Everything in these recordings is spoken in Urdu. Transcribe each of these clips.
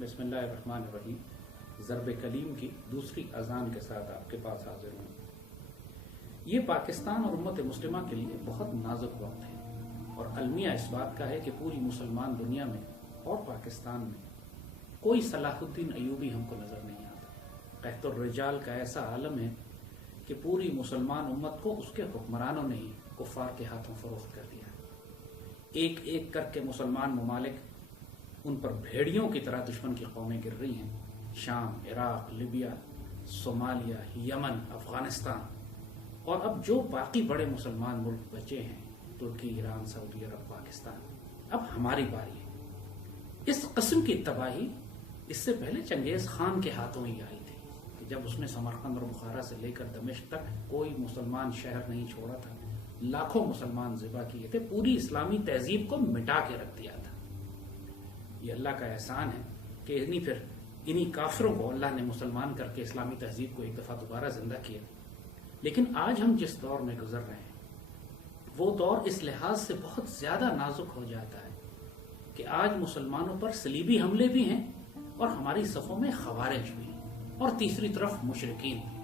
بسم اللہ الرحمن الرحیم. ضرب کلیم کی دوسری اذان کے ساتھ آپ کے پاس حاضر ہوں. یہ پاکستان اور امت مسلمہ کے لیے بہت نازک وقت ہے اور المیہ اس بات کا ہے کہ پوری مسلمان دنیا میں اور پاکستان میں کوئی صلاح الدین ایوبی ہم کو نظر نہیں آتا. قحط الرجال کا ایسا عالم ہے کہ پوری مسلمان امت کو اس کے حکمرانوں نے ہی کفار کے ہاتھوں فروخت کر دیا. ایک ایک کر کے مسلمان ممالک ان پر بھیڑیوں کی طرح دشمن کی قومیں گر رہی ہیں. شام، عراق، لیبیا، صومالیہ، یمن، افغانستان اور اب جو باقی بڑے مسلمان ملک بچے ہیں ترکی، ایران، سعودی عرب، پاکستان. اب ہماری باری ہے. اس قسم کی تباہی اس سے پہلے چنگیز خان کے ہاتھوں ہی آئی تھی کہ جب اس نے سمرقند اور بخارا سے لے کر دمشق تک کوئی مسلمان شہر نہیں چھوڑا تھا. لاکھوں مسلمان ذبح کیے تھے، پوری اسلامی تہذیب کو مٹا کے رکھ دیا تھا. یہ اللہ کا احسان ہے کہ انہی کافروں کو اللہ نے مسلمان کر کے اسلامی تہذیب کو ایک دفعہ دوبارہ زندہ کیا. لیکن آج ہم جس دور میں گزر رہے ہیں وہ دور اس لحاظ سے بہت زیادہ نازک ہو جاتا ہے کہ آج مسلمانوں پر صلیبی حملے بھی ہیں اور ہماری صفوں میں خوارج بھی ہیں اور تیسری طرف مشرکین بھی.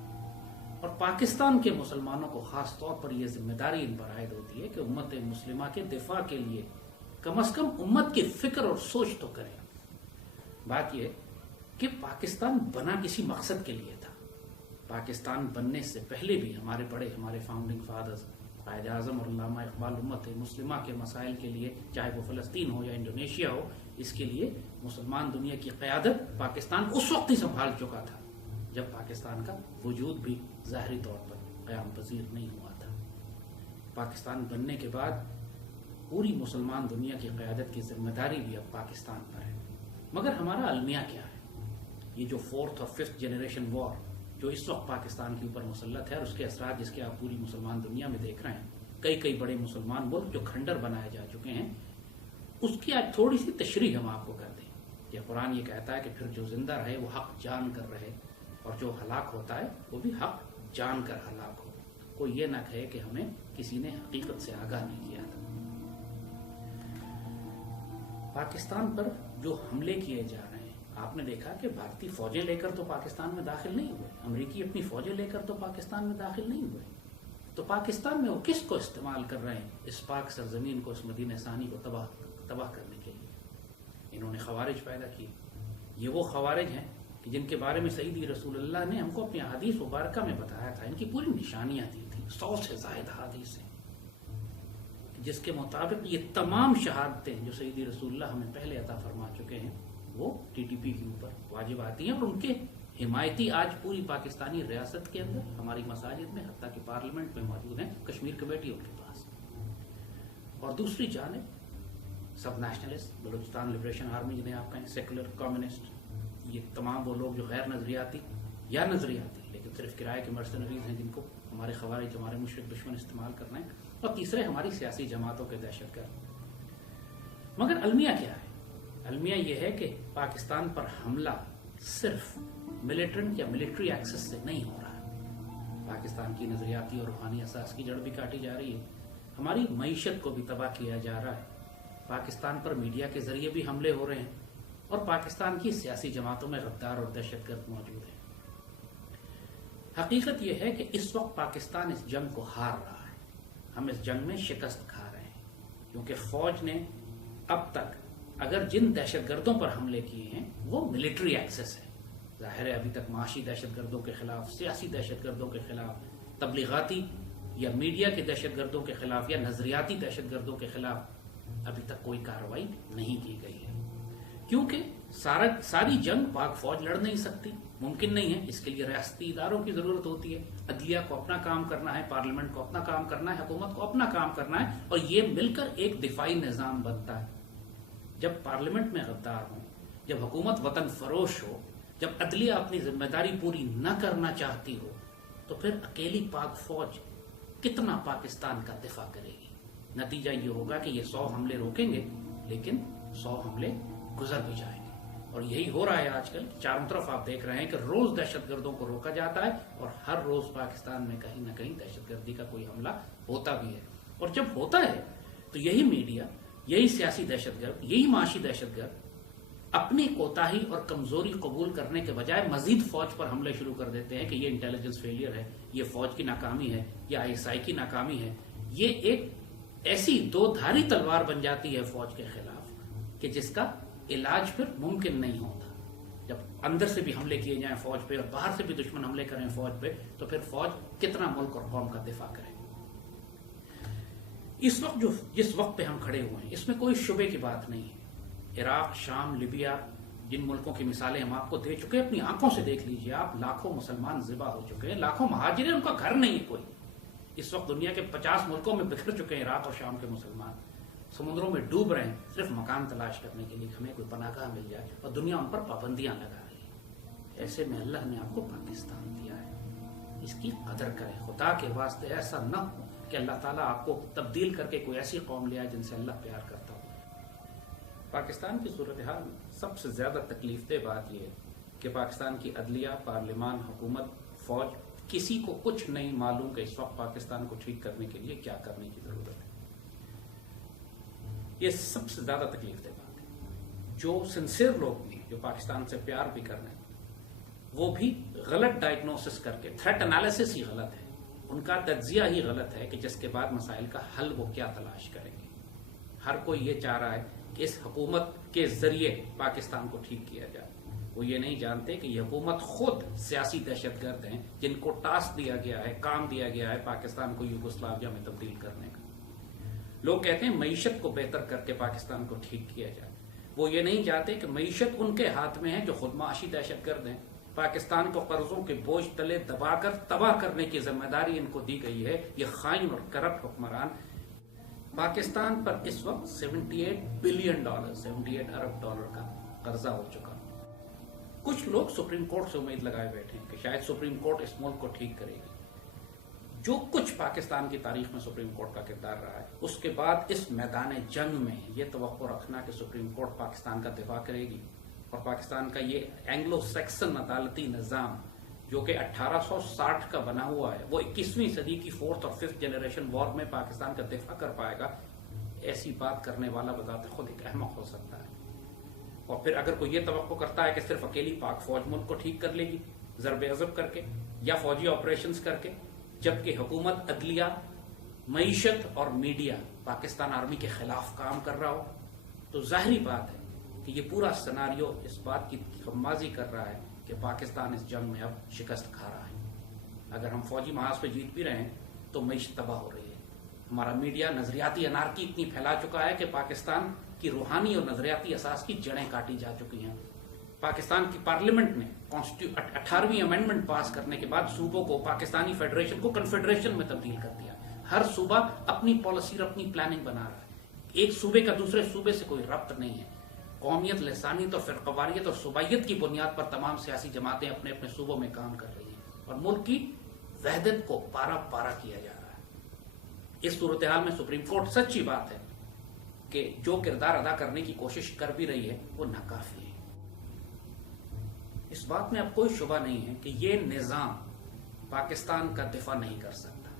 اور پاکستان کے مسلمانوں کو خاص طور پر یہ ذمہ داری ان پر عائد ہوتی ہے کہ امت مسلمہ کے دفاع کے لیے کم از کم امت کی فکر اور سوچ تو کریں. بات یہ کہ پاکستان بنا کسی مقصد کے لیے تھا. پاکستان بننے سے پہلے بھی ہمارے فاؤنڈنگ فادرز قائد اعظم اور علامہ اقبال امت مسلمہ کے مسائل کے لیے، چاہے وہ فلسطین ہو یا انڈونیشیا ہو، اس کے لیے مسلمان دنیا کی قیادت پاکستان اس وقت ہی سنبھال چکا تھا جب پاکستان کا وجود بھی ظاہری طور پر قیام پذیر نہیں ہوا تھا. پاکستان بننے کے بعد پوری مسلمان دنیا کی قیادت کی ذمہ داری بھی اب پاکستان پر ہے. مگر ہمارا المیہ کیا ہے؟ یہ جو 4th اور 5th جنریشن وار جو اس وقت پاکستان کے اوپر مسلط ہے اور اس کے اثرات جس کے آپ پوری مسلمان دنیا میں دیکھ رہے ہیں، کئی بڑے مسلمان ملک جو کھنڈر بنائے جا چکے ہیں، اس کی آج تھوڑی سی تشریح ہم آپ کو کر دیں. کہ قرآن یہ کہتا ہے کہ پھر جو زندہ رہے وہ حق جان کر رہے اور جو ہلاک ہوتا ہے وہ بھی حق جان کر ہلاک ہو. کوئی یہ نہ کہے کہ ہمیں کسی نے حقیقت سے آگاہ نہیں کیا تھا. پاکستان پر جو حملے کیے جا رہے ہیں، آپ نے دیکھا کہ بھارتی فوجیں لے کر تو پاکستان میں داخل نہیں ہوئے، امریکی اپنی فوجیں لے کر تو پاکستان میں داخل نہیں ہوئے. تو پاکستان میں وہ کس کو استعمال کر رہے ہیں اس پاک سرزمین کو، اس مدینہ ثانی کو تباہ کرنے کے لیے؟ انہوں نے خوارج پیدا کی. یہ وہ خوارج ہیں کہ جن کے بارے میں سیدی رسول اللہ نے ہم کو اپنی احادیث مبارکہ میں بتایا تھا. ان کی پوری نشانیاں دی تھی، 100 سے زائد احادیث ہیں جس کے مطابق یہ تمام شہادتیں جو سیدی رسول اللہ ہمیں پہلے عطا فرما چکے ہیں وہ ٹی ٹی پی کے اوپر واجب آتی ہیں. اور ان کے حمایتی آج پوری پاکستانی ریاست کے اندر ہماری مساجد میں، حتیٰ کہ پارلیمنٹ میں موجود ہیں. کشمیر کمیٹی ان کے پاس. اور دوسری جانب سب نیشنلسٹ، بلوچستان لبریشن آرمی جنہیں آپ کہیں، سیکولر کمیونسٹ، یہ تمام وہ لوگ جو غیر نظریاتی یا نظریاتی لیکن صرف کرائے کے مرسنریز ہیں جن کو ہمارے خوارج، ہمارے مشرک دشمن استعمال کر رہے ہیں. اور تیسرے ہماری سیاسی جماعتوں کے دہشت گرد. مگر المیہ کیا ہے؟ المیہ یہ ہے کہ پاکستان پر حملہ صرف ملیٹنٹ یا ملٹری ایکسس سے نہیں ہو رہا. پاکستان کی نظریاتی اور روحانی اساس کی جڑ بھی کاٹی جا رہی ہے، ہماری معیشت کو بھی تباہ کیا جا رہا ہے. پاکستان پر میڈیا کے ذریعے بھی حملے ہو رہے ہیں اور پاکستان کی سیاسی جماعتوں میں غدار اور دہشت گرد موجود ہیں. حقیقت یہ ہے کہ اس وقت پاکستان اس جنگ کو ہار رہا ہے. ہم اس جنگ میں شکست کھا رہے ہیں کیونکہ فوج نے اب تک اگر جن دہشت گردوں پر حملے کیے ہیں وہ ملٹری ایکسس ہے. ظاہر ہے ابھی تک معاشی دہشت گردوں کے خلاف، سیاسی دہشت گردوں کے خلاف، تبلیغاتی یا میڈیا کے دہشت گردوں کے خلاف یا نظریاتی دہشت گردوں کے خلاف ابھی تک کوئی کارروائی نہیں کی گئی ہے. کیونکہ ساری جنگ پاک فوج لڑ نہیں سکتی، ممکن نہیں ہے. اس کے لیے ریاستی اداروں کی ضرورت ہوتی ہے. عدلیہ کو اپنا کام کرنا ہے، پارلیمنٹ کو اپنا کام کرنا ہے، حکومت کو اپنا کام کرنا ہے اور یہ مل کر ایک دفاعی نظام بنتا ہے. جب پارلیمنٹ میں غدار ہوں، جب حکومت وطن فروش ہو، جب عدلیہ اپنی ذمہ داری پوری نہ کرنا چاہتی ہو، تو پھر اکیلی پاک فوج کتنا پاکستان کا دفاع کرے گی؟ نتیجہ یہ ہوگا کہ یہ 100 حملے روکیں گے لیکن 100 حملے گزر بھی جائیں گے. اور یہی ہو رہا ہے آج کل. چاروں طرف آپ دیکھ رہے ہیں کہ روز دہشت گردوں کو روکا جاتا ہے اور ہر روز پاکستان میں کہیں نہ کہیں دہشت گردی کا کوئی حملہ ہوتا بھی ہے. اور جب ہوتا ہے تو یہی میڈیا، یہی سیاسی دہشت گرد، یہی معاشی دہشت گرد اپنی کوتاہی اور کمزوری قبول کرنے کے بجائے مزید فوج پر حملے شروع کر دیتے ہیں کہ یہ انٹیلیجنس فیلئر ہے، یہ فوج کی ناکامی ہے، یا ISI کی ناکامی ہے. یہ ایک ایسی دو دھاری تلوار بن جاتی ہے فوج کے خلاف کہ جس کا علاج پھر ممکن نہیں ہوتا. جب اندر سے بھی حملے کیے جائیں فوج پہ اور باہر سے بھی دشمن حملے کریں فوج پہ، تو پھر فوج کتنا ملک اور قوم کا دفاع کرے. اس وقت جس وقت پہ ہم کھڑے ہوئے ہیں اس میں کوئی شبے کی بات نہیں ہے. عراق، شام، لیبیا، جن ملکوں کی مثالیں ہم آپ کو دے چکے ہیں، اپنی آنکھوں سے دیکھ لیجئے آپ. لاکھوں مسلمان ذبح ہو چکے ہیں، لاکھوں مہاجرین، ان کا گھر نہیں ہے کوئی. اس وقت دنیا کے 50 ملکوں میں بکھر چکے ہیں عراق اور شام کے مسلمان. سمندروں میں ڈوب رہے ہیں صرف مکان تلاش کرنے کے لیے کہ ہمیں کوئی پناہ گاہ مل جائے، اور دنیا ان پر پابندیاں لگا رہی ہے. ایسے میں اللہ نے آپ کو پاکستان دیا ہے، اس کی قدر کریں. خدا کے واسطے ایسا نہ ہو کہ اللہ تعالیٰ آپ کو تبدیل کر کے کوئی ایسی قوم لے آئے جن سے اللہ پیار کرتا ہو. پاکستان کی صورتحال میں سب سے زیادہ تکلیف دہ بات یہ ہے کہ پاکستان کی عدلیہ، پارلیمان، حکومت، فوج، کسی کو کچھ نہیں معلوم کہ اس وقت پاکستان کو ٹھیک کرنے کے لیے کیا کرنے کی ضرورت ہے. یہ سب سے زیادہ تکلیف دہ بات ہے. جو سنسیئر لوگ بھی جو پاکستان سے پیار بھی کر رہے ہیں وہ بھی غلط ڈائگنوسس کر کے، تھریٹ انالیسس ہی غلط ہے، ان کا تجزیہ ہی غلط ہے کہ جس کے بعد مسائل کا حل وہ کیا تلاش کریں گے. ہر کوئی یہ چاہ رہا ہے کہ اس حکومت کے ذریعے پاکستان کو ٹھیک کیا جائے. وہ یہ نہیں جانتے کہ یہ حکومت خود سیاسی دہشت گرد ہیں جن کو ٹاسک دیا گیا ہے، کام دیا گیا ہے پاکستان کو یوگوسلاویا میں تبدیل کرنے کا. لوگ کہتے ہیں معیشت کو بہتر کر کے پاکستان کو ٹھیک کیا جائے. وہ یہ نہیں چاہتے کہ معیشت ان کے ہاتھ میں ہے جو خود معاشی دہشت گرد ہیں. پاکستان کو قرضوں کے بوجھ تلے دبا کر تباہ کرنے کی ذمہ داری ان کو دی گئی ہے. یہ خائن اور کرپٹ حکمران. پاکستان پر اس وقت $78 بلین 78 ارب ڈالر کا قرضہ ہو چکا. کچھ لوگ سپریم کورٹ سے امید لگائے بیٹھے ہیں کہ شاید سپریم کورٹ اس ملک کو ٹھیک کرے گی. جو کچھ پاکستان کی تاریخ میں سپریم کورٹ کا کردار رہا ہے، اس کے بعد اس میدان جنگ میں یہ توقع رکھنا کہ سپریم کورٹ پاکستان کا دفاع کرے گی اور پاکستان کا یہ اینگلو سیکسن عدالتی نظام جو کہ 1860 کا بنا ہوا ہے، وہ 21ویں صدی کی 4th اور 5th جنریشن وار میں پاکستان کا دفاع کر پائے گا، ایسی بات کرنے والا بذات خود ایک احمق ہو سکتا ہے. اور پھر اگر کوئی یہ توقع کرتا ہے کہ صرف اکیلی پاک فوج ملک کو ٹھیک کر لے گی ضرب عضب کر کے یا فوجی آپریشنز کر کے، جبکہ حکومت، عدلیہ، معیشت اور میڈیا پاکستان آرمی کے خلاف کام کر رہا ہو، تو ظاہری بات ہے کہ یہ پورا سناریو اس بات کی خمازی کر رہا ہے کہ پاکستان اس جنگ میں اب شکست کھا رہا ہے. اگر ہم فوجی محاذ پہ جیت بھی رہے ہیں تو معیشت تباہ ہو رہی ہے. ہمارا میڈیا نظریاتی انارکی اتنی پھیلا چکا ہے کہ پاکستان کی روحانی اور نظریاتی اساس کی جڑیں کاٹی جا چکی ہیں. پاکستان کی پارلیمنٹ نے 18ویں امینڈمنٹ پاس کرنے کے بعد صوبوں کو، پاکستانی فیڈریشن کو کنفیڈریشن میں تبدیل کر دیا. ہر صوبہ اپنی پالیسی اور اپنی پلاننگ بنا رہا ہے. ایک صوبے کا دوسرے صوبے سے کوئی ربط نہیں ہے. قومیت، لسانیت اور فرقواریت اور صوبائیت کی بنیاد پر تمام سیاسی جماعتیں اپنے اپنے صوبوں میں کام کر رہی ہیں اور ملک کی وحدت کو پارا پارا کیا جا رہا ہے. اس صورتحال میں سپریم کورٹ، سچی بات ہے کہ جو کردار ادا کرنے کی کوشش کر بھی رہی ہے وہ ناکافی ہے. اس بات میں اب کوئی شبہ نہیں ہے کہ یہ نظام پاکستان کا دفاع نہیں کر سکتا.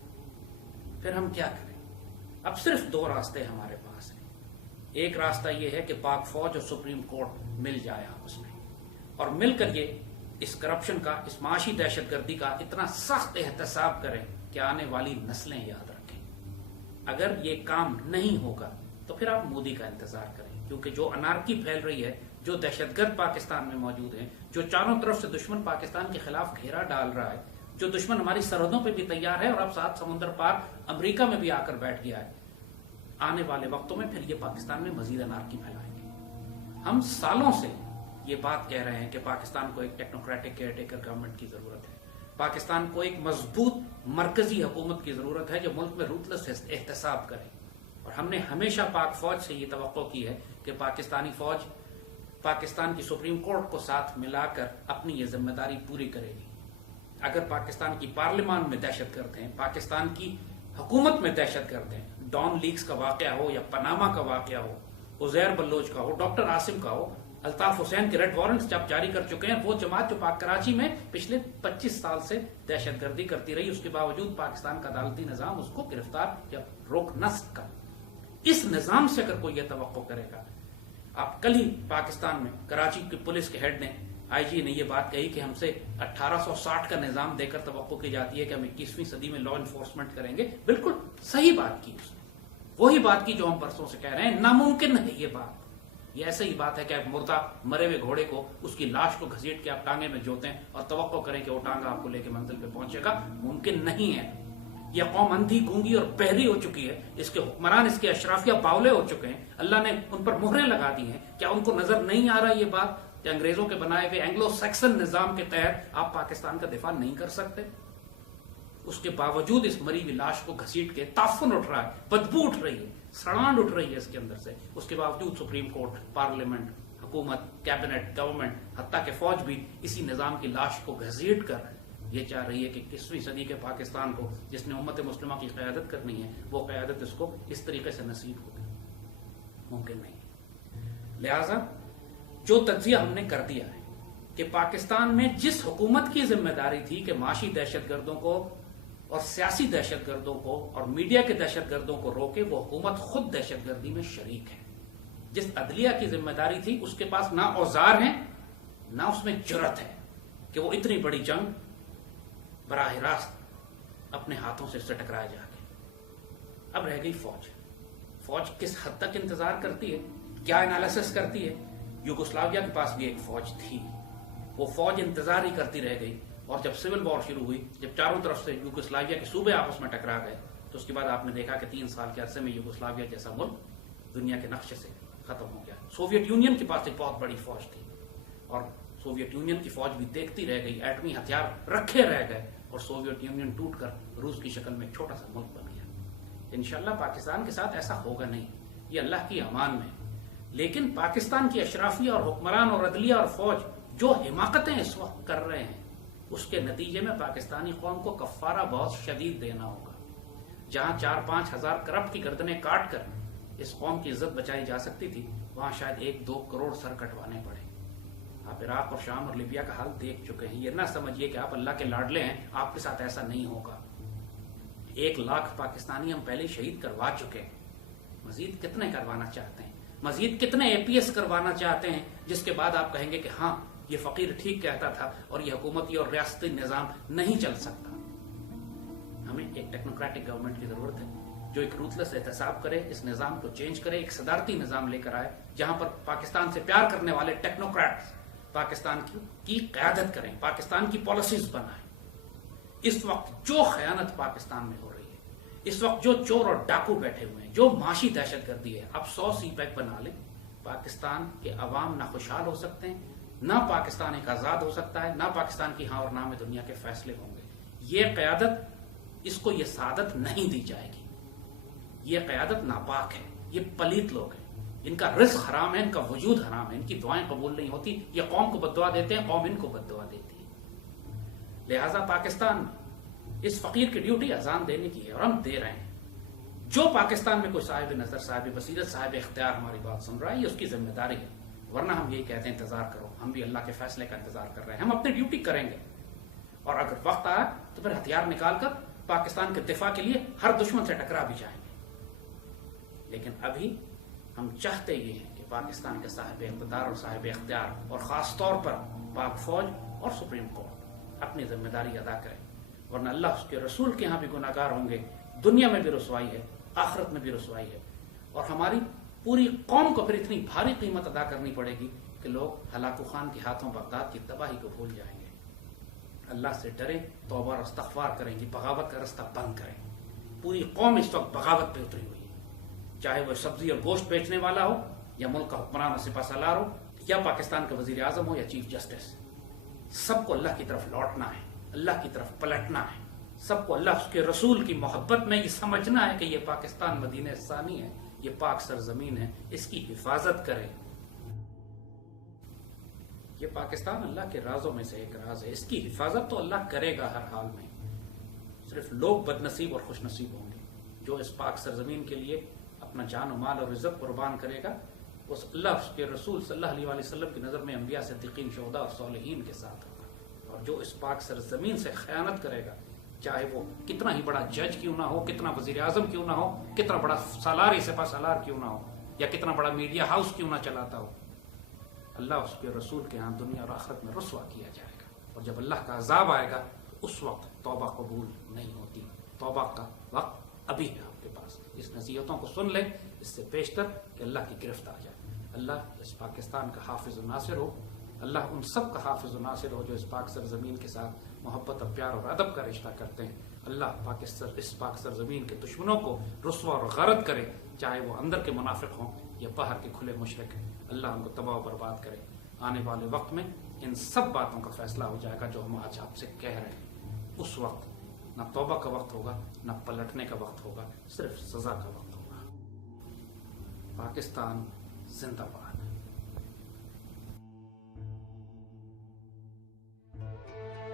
پھر ہم کیا کریں؟ اب صرف دو راستے ہمارے پاس ہیں. ایک راستہ یہ ہے کہ پاک فوج اور سپریم کورٹ مل جائے آپس میں اور مل کر یہ اس کرپشن کا، اس معاشی دہشت گردی کا اتنا سخت احتساب کریں کہ آنے والی نسلیں یاد رکھیں. اگر یہ کام نہیں ہوگا تو پھر آپ مودی کا انتظار کریں، کیونکہ جو انارکی پھیل رہی ہے، جو دہشت گرد پاکستان میں موجود ہیں، جو چاروں طرف سے دشمن پاکستان کے خلاف گھیرا ڈال رہا ہے، جو دشمن ہماری سرحدوں پہ بھی تیار ہے اور اب 7 سمندر پار امریکہ میں بھی آ کر بیٹھ گیا ہے، آنے والے وقتوں میں پھر یہ پاکستان میں مزید انارکی پھیلائیں گے. ہم سالوں سے یہ بات کہہ رہے ہیں کہ پاکستان کو ایک ٹیکنوکریٹک کیئر ٹیکر گورنمنٹ کی ضرورت ہے. پاکستان کو ایک مضبوط مرکزی حکومت کی ضرورت ہے جو ملک میں روتلس احتساب کرے. اور ہم نے ہمیشہ پاک فوج سے یہ توقع کی ہے کہ پاکستانی فوج پاکستان کی سپریم کورٹ کو ساتھ ملا کر اپنی یہ ذمہ داری پوری کرے گی. اگر پاکستان کی پارلیمان میں دہشت گرد ہیں، پاکستان کی حکومت میں دہشت گرد ہیں، ڈان لیکس کا واقعہ ہو یا پاناما کا واقعہ ہو، عزیر بلوچ کا ہو، ڈاکٹر عاصم کا ہو، الطاف حسین کے ریڈ وارنٹس جب جاری کر چکے ہیں، وہ جماعت جو پاک کراچی میں پچھلے 25 سال سے دہشت گردی کرتی رہی، اس کے باوجود پاکستان کا عدالتی نظام اس کو گرفتار یا روک نہ سکا. اس نظام سے اگر کوئی یہ توقع کرے گا آپ کل ہی پاکستان میں کراچی کی پولیس کے ہیڈ نے آئی جی نے یہ بات کہی کہ ہم سے 1860 کا نظام دے کر توقع کی جاتی ہے کہ ہم 21ویں صدی میں لا انفورسمنٹ کریں گے. بالکل صحیح بات کی اس نے, وہی بات کی جو ہم برسوں سے کہہ رہے ہیں. ناممکن ہے یہ بات. یہ ایسا ہی بات ہے کہ آپ مردہ مرے ہوئے گھوڑے کو, اس کی لاش کو گھسیٹ کے آپ ٹانگے میں جوتے ہیں اور توقع کریں کہ وہ ٹانگا آپ کو لے کے منزل پہ پہنچے گا. ممکن نہیں ہے. یہ قوم اندھی گونگی اور بہری ہو چکی ہے. اس کے حکمران, اس کے اشرافیہ باولے ہو چکے ہیں. اللہ نے ان پر مہریں لگا دی ہیں. کیا ان کو نظر نہیں آ رہا یہ بات کہ انگریزوں کے بنائے ہوئے اینگلو سیکسن نظام کے تحت آپ پاکستان کا دفاع نہیں کر سکتے؟ اس کے باوجود اس مری ہوئی لاش کو گھسیٹ کے تعفن اٹھ رہا ہے, بدبو اٹھ رہی ہے, سڑانڈ اٹھ رہی ہے اس کے اندر سے. اس کے باوجود سپریم کورٹ, پارلیمنٹ, حکومت, کیبنٹ, گورنمنٹ, حتیٰ کہ فوج بھی اسی نظام کی لاش کو گھسیٹ کر یہ چاہ رہی ہے کہ 21ویں صدی کے پاکستان کو, جس نے امت مسلمہ کی قیادت کرنی ہے, وہ قیادت اس کو اس طریقے سے نصیب ہوگی. ممکن نہیں. لہذا جو تجزیہ ہم نے کر دیا ہے کہ پاکستان میں جس حکومت کی ذمہ داری تھی کہ معاشی دہشت گردوں کو اور سیاسی دہشت گردوں کو اور میڈیا کے دہشت گردوں کو روکے, وہ حکومت خود دہشت گردی میں شریک ہے. جس عدلیہ کی ذمہ داری تھی, اس کے پاس نہ اوزار ہیں نہ اس میں جرت ہے کہ وہ اتنی بڑی جنگ براہ راست اپنے ہاتھوں سے ٹکرائے جا کے. اب رہ گئی فوج. فوج کس حد تک انتظار کرتی ہے, کیا انالیسس کرتی ہے؟ یوگوسلاویا کے پاس بھی ایک فوج تھی. وہ فوج انتظار ہی کرتی رہ گئی, اور جب سول وار شروع ہوئی, جب چاروں طرف سے یوگوسلاویا کے صوبے آپس میں ٹکرا گئے, تو اس کے بعد آپ نے دیکھا کہ 3 سال کے عرصے میں یوگوسلاویا جیسا ملک دنیا کے نقشے سے ختم ہو گیا. سوویت یونین کے پاس ایک بہت بڑی فوج تھی, اور سوویت یونین کی فوج بھی دیکھتی رہ گئی, ایٹمی ہتھیار رکھے رہ گئے, اور سوویت یونین ٹوٹ کر روس کی شکل میں ایک چھوٹا سا ملک بن گیا. انشاءاللہ پاکستان کے ساتھ ایسا ہوگا نہیں, یہ اللہ کی امان میں. لیکن پاکستان کی اشرافیہ اور حکمران اور عدلیہ اور فوج جو حماقتیں اس وقت کر رہے ہیں, اس کے نتیجے میں پاکستانی قوم کو کفارہ بہت شدید دینا ہوگا. جہاں 4-5 ہزار کرپٹ کی گردنیں کاٹ کر اس قوم کی عزت بچائی جا سکتی تھی, وہاں شاید 1-2 کروڑ سر کٹوانے پڑے. آپ عراق اور شام اور لیبیا کا حال دیکھ چکے ہیں. یہ نہ سمجھیے کہ آپ اللہ کے لاڈلے ہیں, آپ کے ساتھ ایسا نہیں ہوگا. 1 لاکھ پاکستانی ہم پہلے شہید کروا چکے ہیں. مزید کتنے کروانا چاہتے ہیں؟ مزید کتنے اے پی ایس کروانا چاہتے ہیں, جس کے بعد آپ کہیں گے کہ ہاں یہ فقیر ٹھیک کہتا تھا اور یہ حکومتی اور ریاستی نظام نہیں چل سکتا. ہمیں ایک ٹیکنوکریٹک گورنمنٹ کی ضرورت ہے جو ایک روتلس احتساب کرے, اس نظام کو چینج کرے, ایک صدارتی نظام لے کر آئے جہاں پر پاکستان سے پیار کرنے والے ٹیکنوکریٹس پاکستان کی قیادت کریں, پاکستان کی پالیسیز بنائیں. اس وقت جو خیانت پاکستان میں ہو رہی ہے, اس وقت جو چور اور ڈاکو بیٹھے ہوئے ہیں, جو معاشی دہشت گردی ہے, اب 100 سی پیک بنا لیں, پاکستان کے عوام نہ خوشحال ہو سکتے ہیں, نہ پاکستان ایک آزاد ہو سکتا ہے, نہ پاکستان کی ہاں اور نہ میں دنیا کے فیصلے ہوں گے. یہ قیادت, اس کو یہ سعادت نہیں دی جائے گی. یہ قیادت ناپاک ہے, یہ پلیت لوگ ہیں, ان کا رزق حرام ہے, ان کا وجود حرام ہے, ان کی دعائیں قبول نہیں ہوتی. یہ قوم کو بد دعا دیتے ہیں, قوم ان کو بد دعا دیتی ہے. لہذا پاکستان میں اس فقیر کی ڈیوٹی اذان دینے کی ہے, اور ہم دے رہے ہیں. جو پاکستان میں کوئی صاحب نظر, صاحب بصیرت, صاحب اختیار ہماری بات سن رہا ہے, یہ اس کی ذمہ داری ہے. ورنہ ہم یہی کہتے ہیں انتظار کرو, ہم بھی اللہ کے فیصلے کا انتظار کر رہے ہیں. ہم اپنی ڈیوٹی کریں گے, اور اگر وقت آیا تو پھر ہتھیار نکال کر پاکستان کے دفاع کے لیے ہر دشمن سے ٹکرا بھی جائیں گے. لیکن ابھی ہم چاہتے یہ ہیں کہ پاکستان کے صاحب اقتدار اور صاحب اختیار, اور خاص طور پر پاک فوج اور سپریم کورٹ اپنی ذمہ داری ادا کریں. ورنہ اللہ اس کے رسول کے ہاں بھی گناہگار ہوں گے. دنیا میں بھی رسوائی ہے, آخرت میں بھی رسوائی ہے, اور ہماری پوری قوم کو پھر اتنی بھاری قیمت ادا کرنی پڑے گی کہ لوگ ہلاکو خان کے ہاتھوں بغداد کی تباہی کو بھول جائیں گے. اللہ سے ڈریں, توبہ اور استغفار کریں گی, بغاوت کا رستہ بند کریں. پوری قوم اس وقت بغاوت پہ اتری ہوئی ہے, چاہے وہ سبزی اور گوشت بیچنے والا ہو, یا ملک کا حکمران اور سپہ سالار ہو, یا پاکستان کا وزیر اعظم ہو, یا چیف جسٹس. سب کو اللہ کی طرف لوٹنا ہے, اللہ کی طرف پلٹنا ہے. سب کو اللہ اس کے رسول کی محبت میں یہ سمجھنا ہے کہ یہ پاکستان مدینہ ثانی ہے, یہ پاک سرزمین ہے, اس کی حفاظت کرے. یہ پاکستان اللہ کے رازوں میں سے ایک راز ہے, اس کی حفاظت تو اللہ کرے گا ہر حال میں. صرف لوگ بد نصیب اور خوش نصیب ہوں گے. جو اس پاک سرزمین کے لیے اپنا جان و مال اور عزت قربان کرے گا, اس اللہ اس کے رسول صلی اللہ علیہ وسلم کی نظر میں انبیاء, صدیقین, شہداء اور صالحین کے ساتھ ہوگا. اور جو اس پاک سرزمین سے خیانت کرے گا, چاہے وہ کتنا ہی بڑا جج کیوں نہ ہو, کتنا وزیر اعظم کیوں نہ ہو, کتنا بڑا سالار سپہ سالار کیوں نہ ہو, یا کتنا بڑا میڈیا ہاؤس کیوں نہ چلاتا ہو، اللہ اس کے رسول کے ہاں دنیا اور آخرت میں رسوا کیا جائے گا، اور جب اللہ کا عذاب آئے گا تو اس وقت توبہ قبول نہیں ہوتی۔ توبہ کا وقت ابھی ہے آپ کے پاس، اس نصیحتوں کو سن لیں، اس سے بیشتر کہ اللہ کی گرفت آ جائے۔ اللہ اس پاکستان کا حافظ و ناصر ہو، اللہ ان سب کا حافظ و ناصر ہو جو اس پاک سرزمین کے ساتھ محبت اور پیار اور ادب کا رشتہ کرتے ہیں۔ اللہ اس پاک سرزمین کے دشمنوں کو رسوا اور غارت کرے، چاہے وہ اندر کے منافق ہوں یا باہر کے کھلے مشرک ہیں، اللہ ان کو تباہ و برباد کرے۔ آنے والے وقت میں ان سب باتوں کا فیصلہ ہو جائے گا جو ہم آج آپ سے کہہ رہے ہیں۔ اس وقت نہ توبہ کا وقت ہوگا، نہ پلٹنے کا وقت ہوگا، صرف سزا کا وقت ہوگا۔ پاکستان زندہ باد۔